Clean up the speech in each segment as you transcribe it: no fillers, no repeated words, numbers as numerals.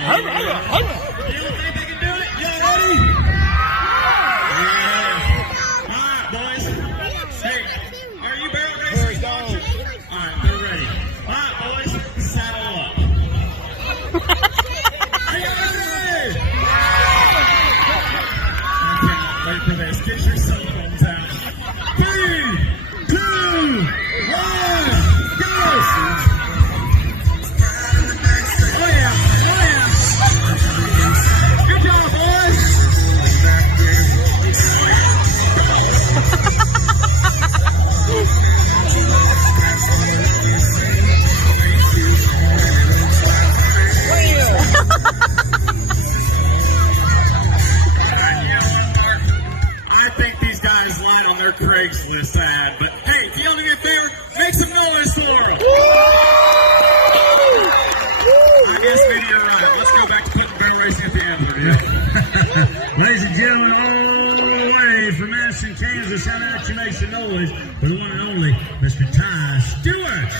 think they can do it? Y'all ready? Yeah. All right, boys. Hey, are you barrel racers? All right, they're ready. All right, boys, saddle up. Are you ready? I cannot wait for this. Get your cell phones out. 3, 2, 1, go! Oh yeah, oh yeah. Good job, boys. I think these guys lied on their Craigslist ad, but hey, if y'all do me a favor, make some noise for them. I guess maybe you're right. Let's go back to putting barrel racing at the end of it. Ladies and gentlemen, all the way from Madison, Kansas, how about you make some noise for the one and only Mr. Ty Stewart.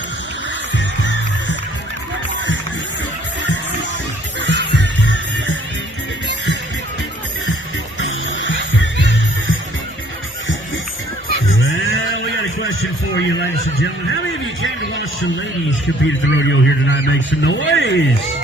Well, we got a question for you, ladies and gentlemen. How many of you came to watch the ladies compete at the rodeo here tonight? Make some noise.